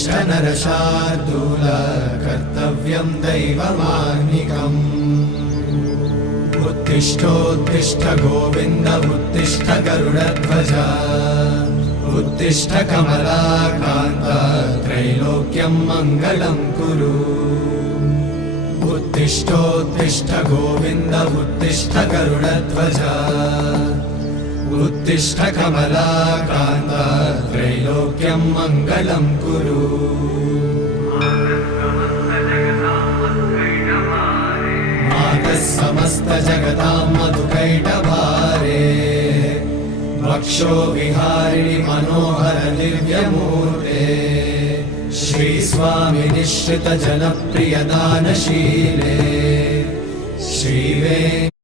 उत्तिष्ठ नरशार्दूल कर्तव्यं दैवमाह्निकम् उत्तिष्ठोत्तिष्ठ गोविन्द उत्तिष्ठ गरुडध्वज उत्तिष्ठ कमलाकान्त त्रैलोक्यं मङ्गलं कुरु उत्तिष्ठोत्तिष्ठ गोविन्द उत्तिष्ठ गरुडध्वज उत्तिष्ठ कमलाकान्त त्रैलोक्यं मङ्गलं कुरु मातः समस्त जगतां मधुकैटभारे वक्षो विहारिणि मनोहर दिव्यमूर्ते श्रीस्वामि निश्रित जनप्रिय दानशीले श्रीवे